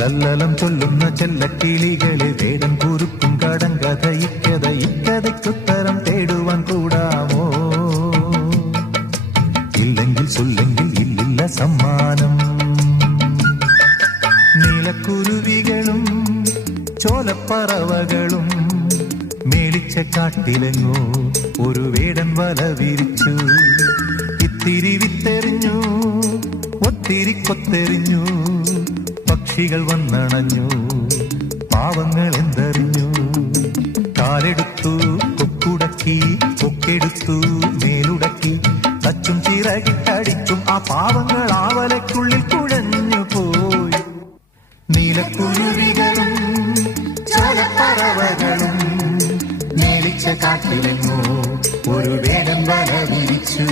ലല്ലലം ചൊല്ലുന്ന ചെല്ലക്കിളികളെ വേടൻ കുറുക്കും കടങ്കഥ ഇക്കഥയ്ക്കുത്തരം തേടുവാൻ കൂടാമോ? ഇല്ലെങ്കിൽ ചൊല്ലെങ്കിൽ ഇല്ലില്ല സമ്മാനം. നീലക്കുരുവികളും ചോലപ്പറവകളും മേളിച്ച കാട്ടിലെങ്ങോ ഒരു വേടൻ വല വിരിച്ചു. ഇത്തിരി വിത്തെറിഞ്ഞു, ഒത്തിരി കൊത്തെറിഞ്ഞു, പക്ഷികൾ വന്നണഞ്ഞു, പാവങ്ങൾ എന്തറിഞ്ഞു. കാലെടുത്തു കൊക്കുടക്കി, കൊക്കെടുത്തു മേലുടക്കി, തച്ചും ചിറകിട്ടടിച്ചും ആ പാവങ്ങൾ ആവലയ്ക്കുള്ളിൽ കുഴഞ്ഞു പോയി. നീലക്കുരുവികളും ചോലപ്പറവകളും മേളിച്ച കാട്ടിലെങ്ങോ ഒരു വേടൻ വല വിരിച്ചു.